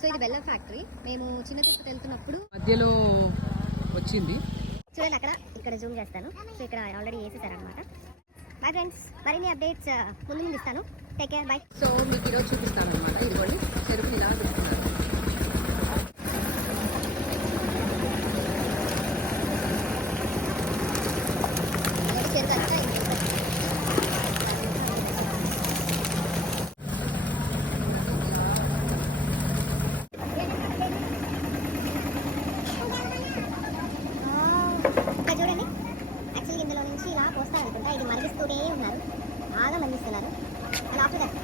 So ఇది బెల్లం factory. మేము చిన్న తిరుపతి వెళ్తున్నప్పుడు మధ్యలో వచ్చింది. చూడండి అక్కడ, ఇక్కడ జూమ్ చేస్తాను. సో ఇక్కడ ఆల్రెడీ వేసేసారనమాట. బాయ్ ఫ్రెండ్స్, మరిన్ని అప్డేట్స్ ముందు ముందు ఇస్తాను. Take care, bye. సో మీకు ఈరోజు చూపిస్తాను అనమాట. ఇదిగోండి చెరుకు ఇలా చూస్తున్నారు. చూడండి, యాక్చువల్లీ ఇందులో నుంచి ఇలా పోస్తారు అనుకుంటా. ఇది మరిగిస్తూనే ఉన్నారు, బాగా మందిస్తున్నారు. And after that